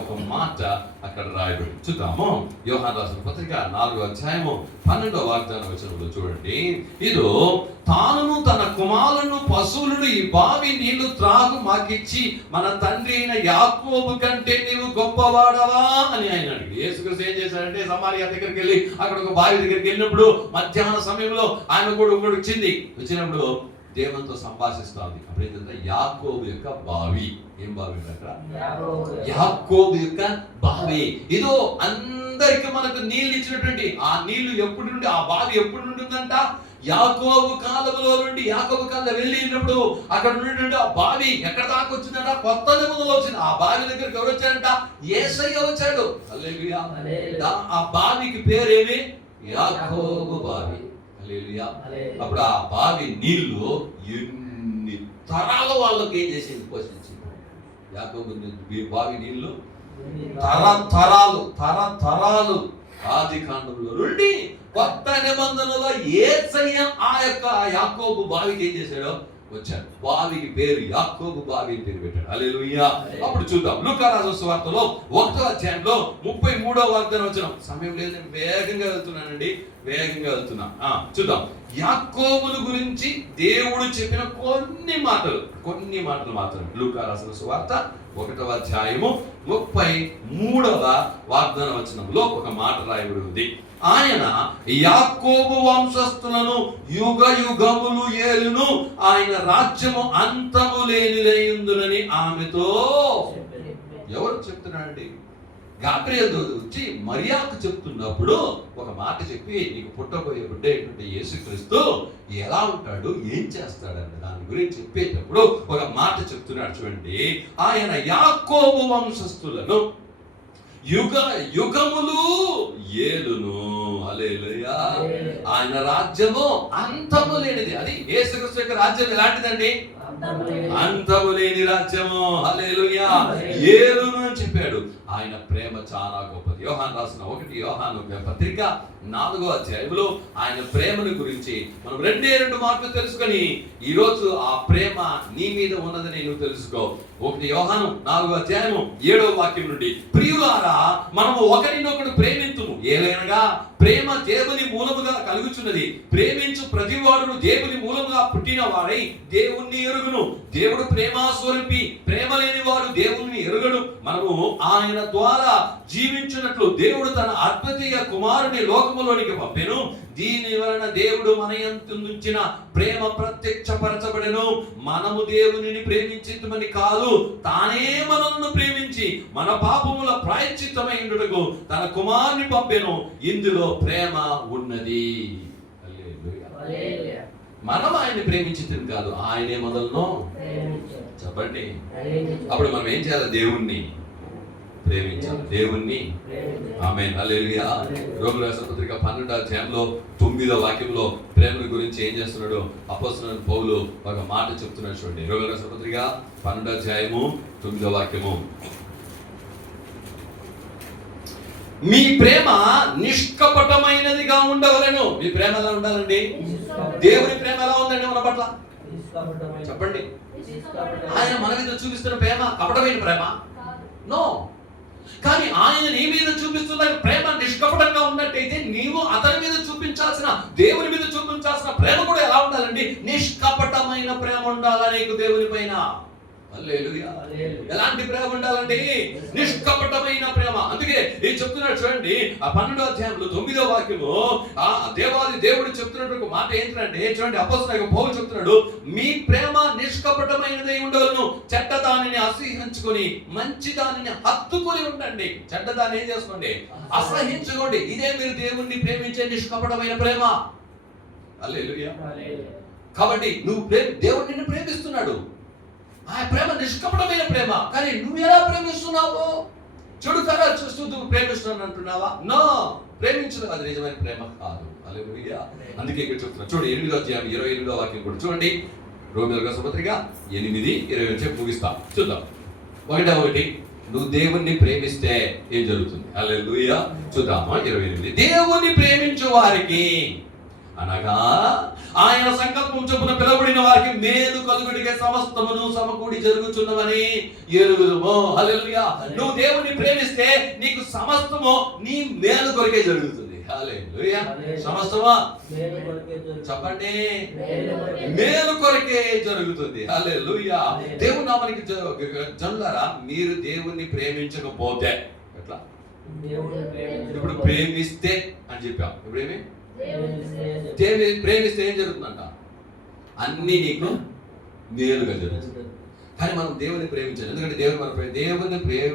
ఒక మాట అక్కడ రాయబడి చూద్దాము. యోహాను రాసిన పత్రిక 4వ అధ్యాయము 12వ వాగ్దానం వచనంలో చూడండి. ఇదో తాను తన కుమారులను పశువులను ఈ బావి నీళ్లు త్రాగు మాకిచ్చి మన తండ్రి అయిన యాకోబు కంటే నీవు గొప్పవాడవా అని ఆయన అడిగి యేసుక్రీస్తు ఏం చేశాడంటే సమారియా దగ్గరికి వెళ్ళి అక్కడ ఒక బావి దగ్గరికి వెళ్ళినప్పుడు మధ్యాహ్న సమయంలో ఆయన కూడా వచ్చినప్పుడు దేవునితో సంభాషిస్తుంది. అప్పుడు ఏంటంటే యాకోబు యొక్క బావి. ఏం బావి అక్కడ? యాకోబు యొక్క బావి. ఇదో అందరికి మనకు నీళ్లు ఇచ్చినటువంటి ఆ నీళ్లు ఎప్పటి నుండి, ఆ బావి ఎప్పుడు ఉంటుందంట? యాకోబు కాలంలో నుండి యాకోబు కాలం వెళ్ళినప్పుడు అక్కడ ఉన్నటువంటి ఆ బావి ఎక్కడ దాకా వచ్చిందంట? కొత్త నిబంధనలో వచ్చింది. ఆ బావి దగ్గరికి ఎవరు వచ్చారంట? యేసయ్య వచ్చాడు. హల్లెలూయా. ఆ బావికి పేరేమి? యాకోబు బావి. హల్లెలూయా. అప్పుడు ఆ బావి నీళ్లు ఎన్ని తరాల వాళ్ళకి ఏం చేసింది? పోషించింది. యాకోబు బావి నీళ్లు తరతరాలు ఆది కాండంలో నుండి కొత్త నిబంధనలో యేసయ్య ఆ యొక్క యాకోబు బావికి ఏం చేశాడో వచ్చాడు. బావికి పేరు యాకోబు బావి అని పేరు పెట్టాడు. హల్లెలూయా. అప్పుడు చూద్దాం లూకా రాసిన సువార్తలో 1వ అధ్యాయంలో 33వ వాగ్దానం వచనం. సమయం లేదు, నేను వేగంగా వెళ్తున్నా. చూద్దాం. యాకోబును గురించి దేవుడు చెప్పిన కొన్ని మాటలు మాత్రం. లూకా రాసిన సువార్త 1వ అధ్యాయము 33వ వాగ్దాన వచనంలో ఒక మాట రాయబడి ఉంది. ఆయన యాకోబు వంశస్థులను యుగ యుగములు ఏలును, ఆయన రాజ్యము అంతము లేనిదైయుందునని ఆమెతో. ఎవరు చెప్తున్నాడండి? గాబ్రియల్ వచ్చి మరియాకు చెప్తున్నప్పుడు ఒక మాట చెప్పి, నీకు పుట్టబోయే బిడ్డ ఏంటంటే యేసుక్రీస్తు ఎలా ఉంటాడు, ఏం చేస్తాడన్న దాని గురించి చెప్పేటప్పుడు ఒక మాట చెప్తున్నాడు. చూడండి, ఆయన యాకోబు వంశస్థులను యుగ యుగములు ఏలును. హల్లెలూయా. ఆయన రాజ్యము అంతము లేనిది. అది యేసుక్రీస్తు యొక్క రాజ్యం ఎలాంటిదండి? అంతము లేని రాజ్యము. హల్లెలూయా. ఏలును అని చెప్పాడు. ఆయన ప్రేమ చాలా గొప్పది. యోహాను రాసిన 1 యోహాను పత్రిక 4వ అధ్యాయంలో ఆయన ప్రేమను గురించి మనం 2 మాటలు తెలుసుకొని ఈరోజు ఆ ప్రేమ నీ మీద ఉన్నదని నువ్వు తెలుసుకో. 1 యోహాను 4వ అధ్యాయము 7వ వాక్యం నుండి, ప్రియులారా మనము ఒకరినొకడు ప్రేమింతుము, ఏలైనగా ప్రేమ దేవుని మూలముగా కలుగుచున్నది. ప్రేమించు ప్రతివాడును దేవుని మూలముగా పుట్టిన వాడై దేవుణ్ణి ఎరుగును. దేవుడు ప్రేమాస్వరూపి, ప్రేమ లేని వాడు దేవుణ్ణి ఎరుగడు. మనము ఆయన ద్వారా జీవించినట్లు దేవుడు తన అద్వితీయ కుమారుని లోకములోనికి పంపెను. దీని వలన దేవుడు మన యందు ఉంచిన ప్రేమ ప్రత్యక్షపరచబడెను. మనము దేవునిని ప్రేమించితమని కాదు, తానే మనల్ని ప్రేమించి మన పాపముల ప్రాయశ్చిత్తమైనట్టుకు తన కుమారుని పంపెను. ఇందులో ప్రేమ ఉన్నది. హల్లెలూయా. మనం ఆయన్ని ప్రేమించితని కాదు, ఆయనే మొదలను. చెప్పండి. అప్పుడు మనం ఏం చేయాలి? దేవుణ్ణి ప్రేమించాలి. దేవుణ్ణి. ఆమేన్. హల్లెలూయా. రోమీయుల రాసిన పత్రిక 12వ అధ్యాయంలో 9వ వాక్యంలో ప్రేమ గురించి ఏం చేస్తున్నాడు అపోస్తలుడైన పౌలు ఒక మాట చెప్తున్నాడు. చూడండి, రోమీయుల రాసిన పత్రిక 12వ అధ్యాయము 9వ వాక్యము. మీ ప్రేమ నిష్కపటమైనదిగా ఉండవలెను. మీ ప్రేమ ఎలా ఉండాలండి? దేవుని ప్రేమ ఎలా ఉందండి మన పట్ల? చెప్పండి. ఆయన మన మీద చూపిస్తున్న ప్రేమ కపటమైన ప్రేమ? నో. కానీ ఆయన నీ మీద చూపిస్తున్న ప్రేమ నిష్కపటంగా ఉన్నట్టయితే నీవు అతని మీద చూపించాల్సిన, దేవుని మీద చూపించాల్సిన ప్రేమ కూడా ఎలా ఉండాలండి? నిష్కపటమైన ప్రేమ ఉండాలా నీకు దేవుని పైన. హల్లెలూయా. ఎలాంటి ప్రేమ ఉండాలండి? నిష్కపటమైన ప్రేమ. అందుకే ఏం చెప్తున్నాడు చూడండి, ఆ 12వ అధ్యాయంలో 9వ వాక్యము ఆ దేవాది దేవుడు చెప్తున్నట్టు ఒక మాట ఏంటంటే, చూడండి అపోస్తలుడైన పౌలు చెప్తున్నాడు, మీ ప్రేమ నిష్కపటమైనదై ఉండవలెను, చెడ్డదానిని అసహించుకొని మంచి దానిని హత్తుకొని ఉండండి. చెడ్డదాన్ని ఏం చేసుకోండి? అసహించుకోండి. ఇదే మీరు దేవుణ్ణి ప్రేమించే నిష్కపటమైన ప్రేమ. హల్లెలూయా. కాబట్టి నువ్వు దేవుడు నిన్ను ప్రేమిస్తున్నాడు. ఆ ప్రేమ నిష్కపటమైన ప్రేమ. కానీ నువ్వు ఎలా ప్రేమిస్తున్నావు? చెడు కరా చూస్తూ నువ్వు ప్రేమిస్తున్నాను అంటున్నావా? నో, ప్రేమించడం అది నిజమైన ప్రేమ కాదు. హల్లెలూయా. అందుకే ఇక్కడ చెప్తున్నా. చూడండి 8వ అధ్యాయం 28వ వాక్యం కూడా చూడండి. రోమీయుల రాసిన పత్రిక 8:20 చెప్పి ముగిస్తాం. చూద్దాం. 1 నువ్వు దేవుణ్ణి ప్రేమిస్తే ఏం జరుగుతుంది? హల్లెలూయా. చూద్దామా 28. దేవుణ్ణి ప్రేమించు వారికి అనగా ఆయన సంకల్పం చొప్పున పిలువబడిన వారికి మేలు కలుగుటకే సమస్తమును సమకూడి జరుగుచున్నవని ఎరుగుదుము. హల్లెలూయా. నువ్వు దేవుని ప్రేమిస్తే నీకు సమస్తము నీ మేలు కొరకే జరుగుతుంది. హల్లెలూయా. సమస్తమా? చెప్పండి. మేలు కొరకే జరుగుతుంది. హల్లెలూయా. దేవుని నామానికి జనులారా, మీరు దేవుణ్ణి ప్రేమించకపోతే ఎట్లా? ఇప్పుడు ప్రేమిస్తే అని చెప్పాం. ఇప్పుడేమి ప్రేమిస్తే ఏం జరుగుతుందంట? అన్ని నీకు మేలుగా జరుగుతుంది. కానీ మనం దేవుని ప్రేమించాలి. ఎందుకంటే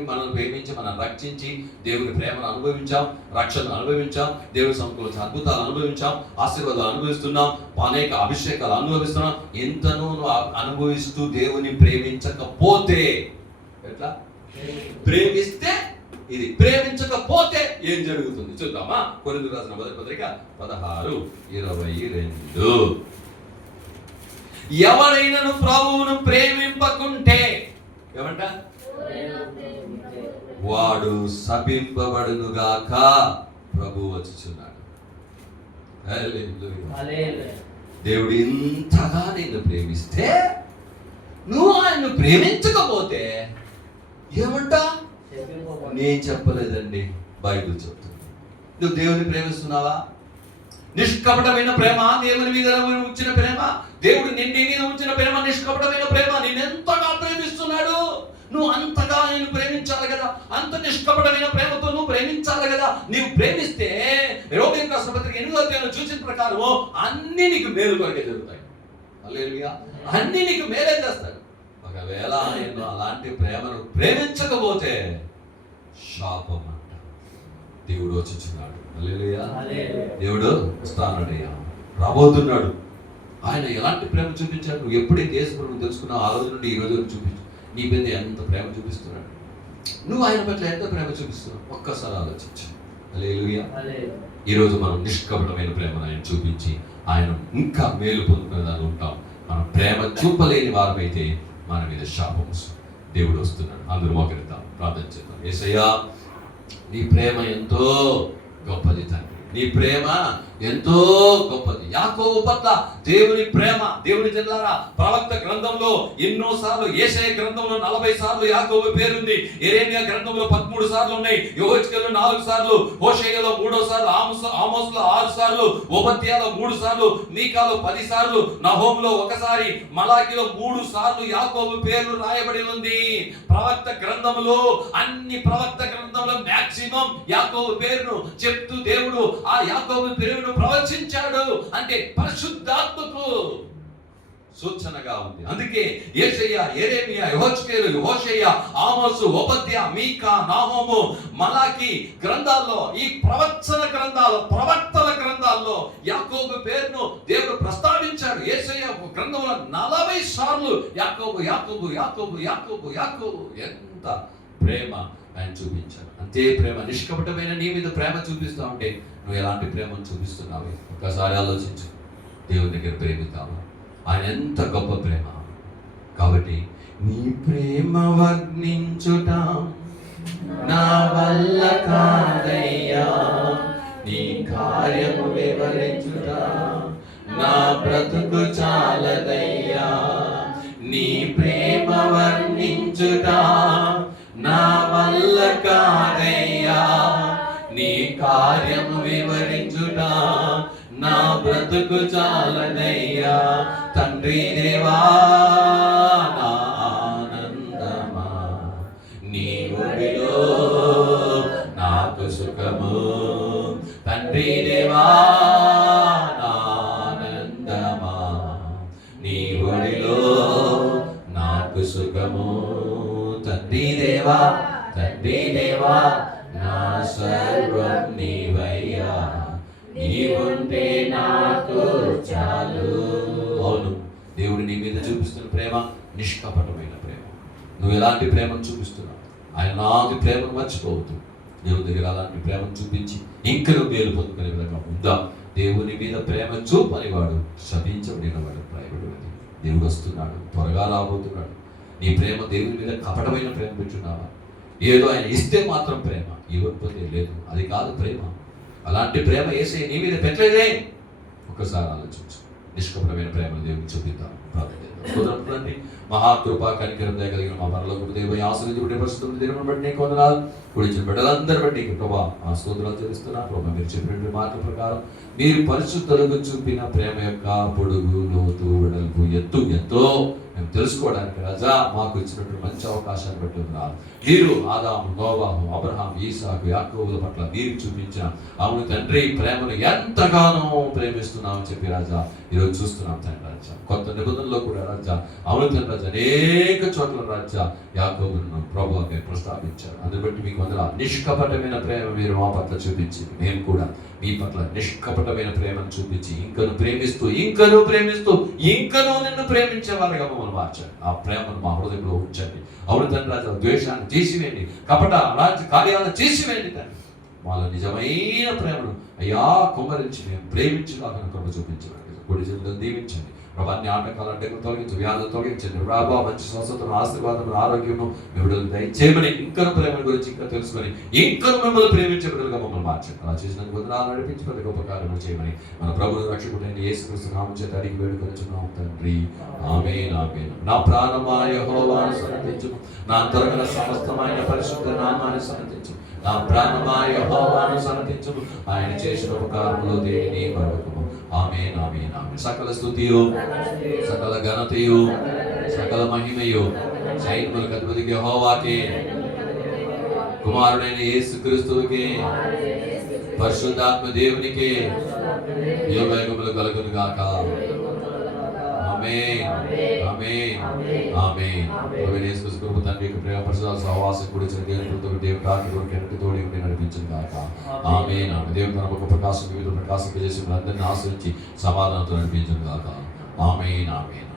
మనల్ని ప్రేమించి మనం రక్షించి దేవుని ప్రేమను అనుభవించాం, రక్షణను అనుభవించాం, దేవుని సమకూర్చిన అద్భుతాలు అనుభవించాం, ఆశీర్వాదాలు అనుభవిస్తున్నాం, అనేక అభిషేకాలు అనుభవిస్తున్నాం. ఎంతనూ అనుభవిస్తూ దేవుని ప్రేమించకపోతే ఎట్లా? ప్రేమిస్తే ఇది, ప్రేమించకపోతే ఏం జరుగుతుంది చూద్దామా. కొరింథీయులకు రాసిన మొదటి పత్రిక 16:22. ఎవరైనాను ప్రభువును ప్రేమింపకుంటే ఏమంట? వాడు శపింపబడునుగాక, ప్రభువు వచ్చుచున్నాడు. దేవుడు ఇంతగా నిన్ను ప్రేమిస్తే నువ్వు ఆయన్ను ప్రేమించకపోతే ఏమంట? నేను చెప్పలేదండి, బైబిల్ చెప్తుంది. నువ్వు దేవుని ప్రేమిస్తున్నావా? నిష్కపటమైన ప్రేమ, దేవుని మీద ఉంచిన ప్రేమ, దేవుడు నీ మీద ఉంచిన ప్రేమ నిష్కపటమైన ప్రేమ. నేనెంతగా ప్రేమిస్తున్నాడు, నువ్వు అంతగా నేను ప్రేమించాలి కదా. అంత నిష్కపటమైన ప్రేమతో నువ్వు ప్రేమించాలి కదా. నీవు ప్రేమిస్తే రోమీయులకు రాసిన పత్రిక 8వ అధ్యాయంలో చూసిన ప్రకారం అన్ని నీకు మేలు కొరకే జరుగుతాయి. హల్లెలూయా. అన్ని నీకు మేలే చేస్తాడు. ఒకవేళ నేను అలాంటి ప్రేమను ప్రేమించకపోతే శాపం అంట. దేవుడు వచ్చుచున్నాడు. హల్లెలూయా. దేవుడు వస్తానయ్యా, రాబోతున్నాడు. ఆయన ఎలాంటి ప్రేమ చూపించాడు? నువ్వు ఎప్పుడైతే యేసు ప్రభువును తెలుసుకున్నావు ఆ రోజు నుండి ఈ రోజు చూపించు, నీ మీద ఎంత ప్రేమ చూపిస్తున్నాడు, నువ్వు ఆయన పట్ల ఎంత ప్రేమ చూపిస్తున్నావు ఒక్కసారి ఆలోచించు. హల్లెలూయా. ఈరోజు మనం నిష్కపటమైన ప్రేమను ఆయన చూపించి ఆయన ఇంకా మేలు పొందుకునేదాన్ని ఉంటాం. మనం ప్రేమ చూపలేని వారమైతే మన మీద శాపం వస్తుంది. దేవుడు వస్తున్నాడు. అందరూ మోకరిద్దాం, ప్రార్థన చేద్దాం. యేసయ్యా, నీ ప్రేమ ఎంతో గొప్పది తండ్రి, నీ ప్రేమ ఎంతో గొప్పది. యాకోబు పట్ల దేవుని ప్రేమ, దేవుని జనులారా, ప్రవక్త గ్రంథంలో ఎన్నోసార్లు, యేషయా గ్రంథంలో 40 సార్లు యాకోబు పేరుంది, యెరెమీయా గ్రంథంలో 13 సార్లు ఉన్నాయి, యెహెజ్కేలులో 4 సార్లు, హోషేయలో 3 సార్లు, ఆమోసులో 6 సార్లు, ఓబద్యాలో 3 సార్లు, మీకాలో 10 సార్లు, నహూములో 1 సారి, మలాకీలో 3 సార్లు యాకోబు పేరు రాయబడి ఉంది. ప్రవక్త గ్రంథంలో, అన్ని ప్రవక్త గ్రంథంలో మాక్సిమం యాకోబు పేరును చెప్తూ దేవుడు ఆ యాకోబు పేరును ప్రవచించాడు. అంటే పరిశుద్ధాత్మకు సూచనగా ఉంది. అందుకే యేషయా, యెరెమీయా, యెహెజ్కేలు, హోషేయ, ఆమోసు, ఓబద్యా, మీకా, నాహూము, మలాకి గ్రంథాల్లో, ఈ ప్రవచన గ్రంథాల్లో, ప్రవక్తల గ్రంథాల్లో యాకోబు పేరును దేవుడు ప్రస్తావించాడు. యేషయా గ్రంథంలో 40 సార్లు యాకోబు యాకోబు యాకోబు యాకోబు యాకోబు. ఎంత ప్రేమ ఆయన చూపించాడు. అంతే ప్రేమ. నిష్కపటమైన నీ మీద ప్రేమ చూపిస్తా ఉంటే నువ్వు ఎలాంటి ప్రేమను చూపిస్తున్నావు ఒక్కసారి ఆలోచించు. దేవుని దగ్గర ప్రేమిస్తావా? ఆయన ఎంత గొప్ప ప్రేమ. కాబట్టి నీ ప్రేమ వర్ణించుట నా వల్ల కాదయ్యా, నీ కార్యము వివరించుట నా బ్రతుకు చాలదయ్యా. నీ ప్రేమ వర్ణించుట నా వల్ల కాదయ్యా, నీ కార్యము వివరించుట నా బ్రతుకు చాలదయ్యా. తండ్రి దేవా, నా ఆనందమా, నీ ఒడిలో నాకు సుఖము. తండ్రి దేవా, నా ఆనందమా, నీ ఒడిలో నాకు సుఖము. తండ్రి దేవా, తండ్రి దేవా, నా సర్వం నీవయ్యా, నీవుంటే నాకు చాలు. అవును, దేవుడు నీ మీద చూపిస్తున్న ప్రేమ నిష్కపటమైన ప్రేమ. నువ్వు ఎలాంటి ప్రేమను చూపిస్తున్నావు? ఆయన నాది ప్రేమను మర్చిపోవద్దు. దేవుని దగ్గర అలాంటి ప్రేమను చూపించి ఇంకా నువ్వు మేలు పొందుకునే విధంగా ఉందా. దేవుని మీద ప్రేమ చూపనివాడు శపించబడినవాడు రాయబడి ఉంది. దేవుడు వస్తున్నాడు, త్వరగా రాబోతున్నాడు. నీ ప్రేమ దేవుని మీద కపటమైన ప్రేమ పెట్టున్నావా? ఏదో ఆయన ఇస్తే మాత్రం ప్రేమ, ఇవ్వకపోతే లేదు, అది కాదు ప్రేమ. అలాంటి ప్రేమ యేసయ్య నీ మీద పెట్టలేదే. ఒక్కసారి ఆలోచించు. నిష్కపటమైన ప్రేమను దేవునికి చూపిద్దాం. కుదరదండి. మహాకృపా కనికరం కలిగిన మా పరలోకపు దేవుని ఆశీర్వదించబడే పరిశుద్ధ దేవుని బట్టి నీకు వందనాలు. కూడిచిన బిడ్డలందరి బట్టి నీకు ప్రభా ఆశీర్వాదాలు చెల్లిస్తున్నా. ప్రభా మీరు చెప్పిన మాట ప్రకారం మీరు పరిశుద్ధులకు చూపిన ప్రేమ యొక్క పొడుగు, లోతు, వెడల్పు, ఎత్తు ఎంతో మేము తెలుసుకోవడానికి రాజా మాకు ఇచ్చినటువంటి మంచి అవకాశాన్ని బట్టి ఉన్నారు. మీరు ఆదాము, నోవాహు, అబ్రహాం, ఈసాకు, యాకోబుల పట్ల మీరు చూపించిన అవును తండ్రి ప్రేమను ఎంతగానో ప్రేమిస్తున్నామని చెప్పి రాజా ఈరోజు చూస్తున్నాం తండ్రి రాజా. కొత్త నిబంధనలో కూడా రాజా అవును తండ్రి రాజా అనేక చోట్ల రాజా యాకోబును ప్రభువుగా మీరు ప్రస్తావించారు. అందుని బట్టి మీకు వందనాలు. నిష్కపటమైన ప్రేమ మీరు మా పట్ల చూపించి మేము కూడా మీ పట్ల నిష్కపటమైన ప్రేమను చూపించి ఇంకను ప్రేమిస్తూ ఇంకను నిన్ను ప్రేమించే వాళ్ళగా మమ్మల్ని మార్చండి. ఆ ప్రేమను మా హృదయంలో ఉంచండి. అవును తండ్రి రాజా ద్వేషాన్ని తీసివేయండి, కపట రాజ్య కార్యాలను తీసివేయండి తండ్రి. వాళ్ళ నిజమైన ప్రేమను అయ్యా కుమ్మరించి మేము ప్రేమించడానికి కృప చూపించండి. కొడి జీవితం దీవించండి ప్రభా. అన్ని ఆటంకాలు అడ్డంకులు తొలగించు, వ్యాధులు తొలగించండి ప్రభా. మంచి స్వస్థతను, ఆశీర్వాదం, ఆరోగ్యము మేము దయచేయమని ఇంకను ప్రేమ గురించి ఇంకా తెలుసుకొని ఇంకను మిమ్మల్ని ప్రేమించే బిడ్డలుగా మమ్మల్ని మార్చండి. అలా చేసినందుకు వందనాలు. నడిపించి ప్రతి గొప్ప కార్యము చేయమని మన ప్రభువును రక్షకుడైన యేసుక్రీస్తు నామమున చేత అడిగి వేడుకొనుచున్నాము తండ్రి. ఆమేన్ ఆమేన్. నా ప్రాణమా యెహోవాను స్తుతించుము, నా అంతరంగ సమస్తమైన పరిశుద్ధ నామాన్ని స్తుతించుము. నా ప్రాణమా యెహోవాను స్తుతించుము, ఆయన చేసిన ఉపకారములు దేనిని మరవకుము. ఆమేన్ ఆమేన్ ఆమేన్. సకల స్తుతియు, సకల ఘనతయు, సకల మహిమయు సైన్యములకు అధిపతికి యెహోవాకే, కుమారుడైన యేసుక్రీస్తువుకే, పరిశుద్ధాత్మ దేవునికే యుగయుగములు కలుగును గాక. ఆమేన్ ఆమేన్ ఆమేన్. ప్రభువైన యేసుక్రీస్తు కృప, తండ్రి యొక్క ప్రేమ, పరిశుద్ధ సహవాసం కూడిన దేవుని కాకి కొరకు తోడి ఉండి నడిపించును గాక. ఆమేన్ ఆమేన్. దేవుని తన ఒక ప్రకాశం వివిధ ప్రకాశం చేసి అందరిని ఆశ్రయించి సమాధానంతో నడిపించును గాక. ఆమేన్ ఆమేన్.